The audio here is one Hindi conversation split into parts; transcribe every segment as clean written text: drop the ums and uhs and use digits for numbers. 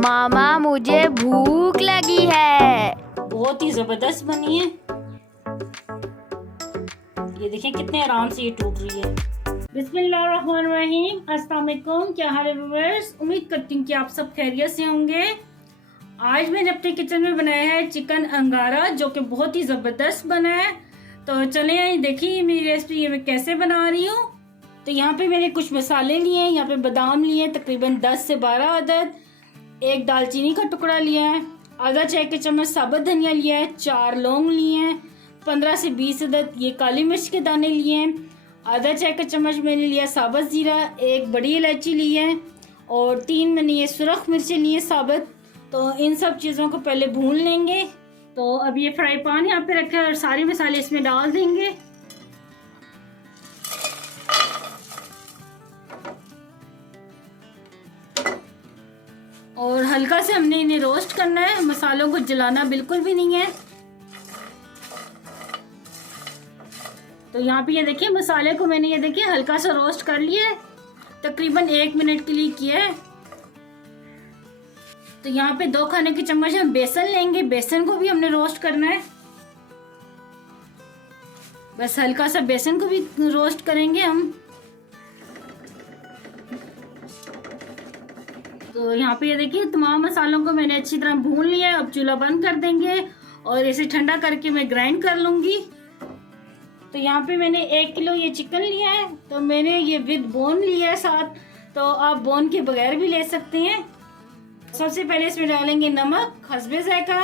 मामा मुझे भूख लगी है। बहुत ही जबरदस्त बनी है। ये देखें कितने आराम से ये टूट रही है। बिस्मिल्लाहिर्रहमानिर्रहीम, अस्सलाम वालेकुम। क्या हाल है व्यूअर्स? उम्मीद करती हूँ कि आप सब खैरियत से होंगे। आज मैंने अपने किचन में बनाया है चिकन अंगारा, जो कि बहुत ही ज़बरदस्त बना है। तो चले देखिए मेरी रेसिपी मैं कैसे बना रही हूँ। तो यहाँ पे मैंने कुछ मसाले लिए हैं। यहाँ पे बादाम लिए तकरीबन 10 से 12 अदद, एक दालचीनी का टुकड़ा लिया है, आधा चाय के चम्मच साबुत धनिया लिया है, 4 लौंग लिए हैं, 15 से 20 अदद ये काली मिर्च के दाने लिए हैं, आधा चाय का चम्मच मैंने लिया साबुत ज़ीरा, एक बड़ी इलायची ली है और 3 मैंने ये सुरख मिर्चें ली हैं साबुत। तो इन सब चीज़ों को पहले भून लेंगे। तो अब ये फ्राई पैन यहाँ पे रखे और सारे मसाले इसमें डाल देंगे। और हल्का से हमने इन्हें रोस्ट करना है, मसालों को जलाना बिल्कुल भी नहीं है। तो यहाँ पे ये देखिए मसाले को मैंने ये देखिए हल्का सा रोस्ट कर लिया है, तकरीबन 1 मिनट के लिए किया है। तो यहाँ पे 2 खाने के चम्मच हम बेसन लेंगे, बेसन को भी हमने रोस्ट करना है। बस हल्का सा बेसन को भी रोस्ट करेंगे हम। तो यहाँ पे ये देखिए तमाम मसालों को मैंने अच्छी तरह भून लिया है। अब चूल्हा बंद कर देंगे और इसे ठंडा करके मैं ग्राइंड कर लूंगी। तो यहाँ पे मैंने 1 किलो ये चिकन लिया है, तो मैंने ये विद बोन लिया है साथ। तो आप बोन के बगैर भी ले सकते हैं। सबसे पहले इसमें डालेंगे नमक हस्बे जायका,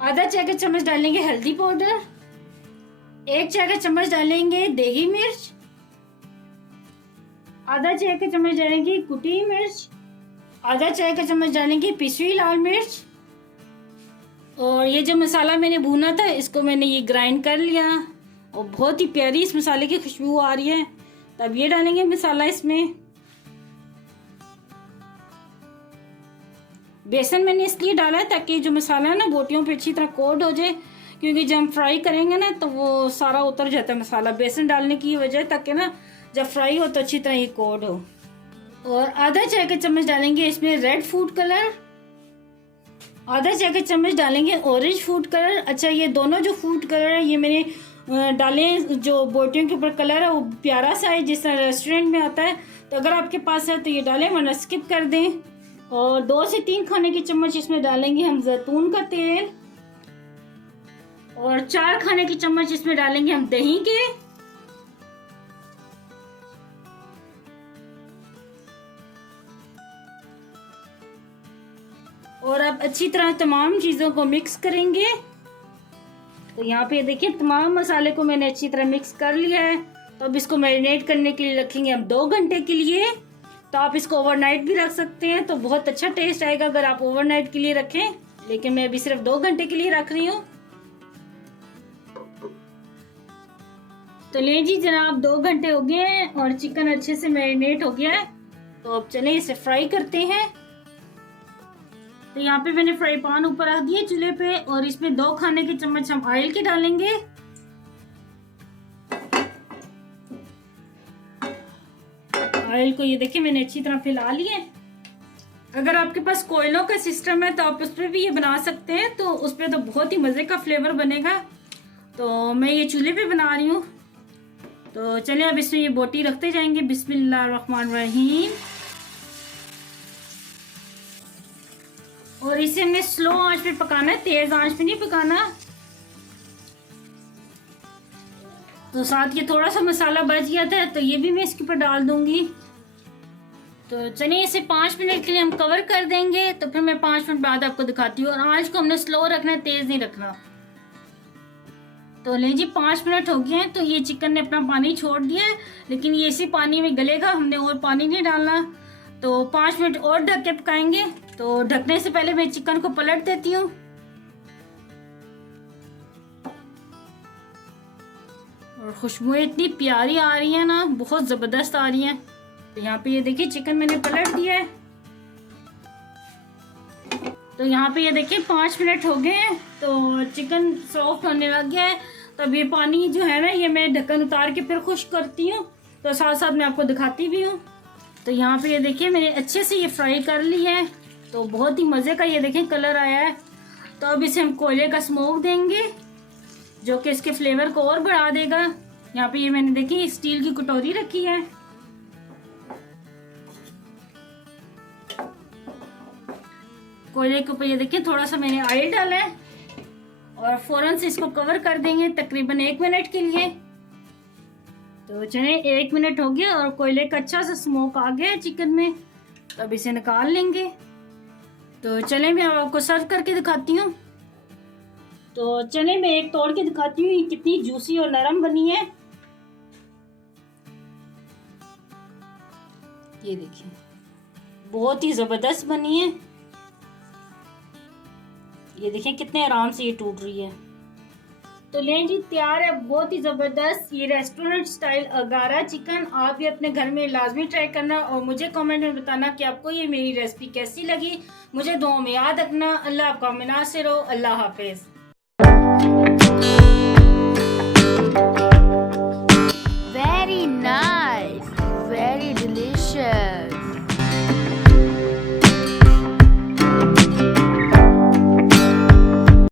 आधा चाय का चम्मच डालेंगे हल्दी पाउडर, 1 चाय का चम्मच डालेंगे देगी मिर्च, आधा चाय का चम्मच डालेंगे कुटी मिर्च, आधा चाय का चम्मच डालेंगे पिसी हुई लाल मिर्च। और ये जो मसाला मैंने भूना था इसको मैंने ये ग्राइंड कर लिया और बहुत ही प्यारी इस मसाले की खुशबू आ रही है। तब ये डालेंगे मसाला इसमें। बेसन मैंने इसलिए डाला है ताकि जो मसाला है ना बोटियों पे अच्छी तरह कोट हो जाए, क्योंकि जब हम फ्राई करेंगे ना तो वो सारा उतर जाता है मसाला बेसन डालने की वजह, ताकि ना जब फ्राई हो तो अच्छी तरह ये कोट हो। और आधा चाय का चम्मच डालेंगे इसमें रेड फूड कलर, आधा चाय का चम्मच डालेंगे ऑरेंज फूड कलर। अच्छा, ये दोनों जो फूड कलर है ये मैंने डाले, जो बोटियों के ऊपर कलर है वो प्यारा सा है जिस तरह रेस्टोरेंट में आता है। तो अगर आपके पास है तो ये डालें, वरना स्किप कर दें। और 2 से 3 खाने के चम्मच इसमें डालेंगे हम जैतून का तेल और 4 खाने के चम्मच इसमें डालेंगे हम दही के। और अब अच्छी तरह तमाम चीजों को मिक्स करेंगे। तो यहाँ पे देखिए तमाम मसाले को मैंने अच्छी तरह मिक्स कर लिया है। तो अब इसको मैरिनेट करने के लिए रखेंगे हम 2 घंटे के लिए। तो आप इसको ओवरनाइट भी रख सकते हैं, तो बहुत अच्छा टेस्ट आएगा अगर आप ओवरनाइट के लिए रखें, लेकिन मैं अभी सिर्फ 2 घंटे के लिए रख रही हूँ। तो ले जी जनाब 2 घंटे हो गए हैं और चिकन अच्छे से मैरिनेट हो गया है। तो अब चलें इसे फ्राई करते हैं। तो यहाँ पे मैंने फ्राई पैन ऊपर रख दिया चूल्हे पे और इसमें 2 खाने के चम्मच हम ऑयल के डालेंगे। ऑयल को ये देखिए मैंने अच्छी तरह फैला लिया है। अगर आपके पास कोयलों का सिस्टम है तो आप उस पर भी ये बना सकते हैं, तो उस पर तो बहुत ही मजे का फ्लेवर बनेगा। तो मैं ये चूल्हे पे बना रही हूँ। तो चलिए अब इसमें ये बोटी रखते जाएंगे। बिस्मिल्लाहिर्रहमानिर्रहीम। और इसे हमने स्लो आंच पे पकाना है, तेज आंच पे नहीं पकाना। तो साथ ये थोड़ा सा मसाला बच गया था तो ये भी मैं इसके ऊपर डाल दूंगी। तो चलिए इसे 5 मिनट के लिए हम कवर कर देंगे, तो फिर मैं 5 मिनट बाद आपको दिखाती हूँ। और आंच को हमने स्लो रखना है, तेज नहीं रखना। तो ले जी 5 मिनट हो गए हैं। तो ये चिकन ने अपना पानी छोड़ दिया है, लेकिन ये इसी पानी में गलेगा, हमने और पानी नहीं डालना। तो 5 मिनट और ढक के पकाएंगे। तो ढकने से पहले मैं चिकन को पलट देती हूँ। और खुशबू इतनी प्यारी आ रही है ना, बहुत जबरदस्त आ रही है। तो यहाँ पे ये देखिए चिकन मैंने पलट दिया है। तो यहाँ पे ये देखिए 5 मिनट हो गए हैं, तो चिकन सॉफ्ट होने लग गया है। तो अब ये पानी जो है ना ये मैं ढक्कन उतार के फिर खुश्क करती हूँ, तो साथ साथ मैं आपको दिखाती भी हूँ। तो यहाँ पे ये देखिए मैंने अच्छे से ये फ्राई कर ली है। तो बहुत ही मज़े का ये देखें कलर आया है। तो अब इसे हम कोयले का स्मोक देंगे जो कि इसके फ्लेवर को और बढ़ा देगा। यहाँ पे ये मैंने देखी स्टील की कटोरी रखी है। कोयले के ऊपर ये देखिए थोड़ा सा मैंने ऑयल डाला है और फौरन से इसको कवर कर देंगे तकरीबन 1 मिनट के लिए। तो चलिए 1 मिनट हो गया और कोयले का अच्छा सा स्मोक आ गया है चिकन में। तो अब इसे निकाल लेंगे। तो चले मैं आपको सर्व करके दिखाती हूँ। तो चले मैं एक तोड़ के दिखाती हूँ ये कितनी जूसी और नरम बनी है। ये देखिए बहुत ही जबरदस्त बनी है। ये देखें कितने आराम से ये टूट रही है। तो लें जी तैयार है बहुत ही ज़बरदस्त ये रेस्टोरेंट स्टाइल अंगारा चिकन। आप भी अपने घर में लाजमी ट्राई करना और मुझे कमेंट में बताना कि आपको ये मेरी रेसिपी कैसी लगी। मुझे दुआ में याद रखना। अल्लाह आपका नासिर हो। अल्लाह हाफिज़।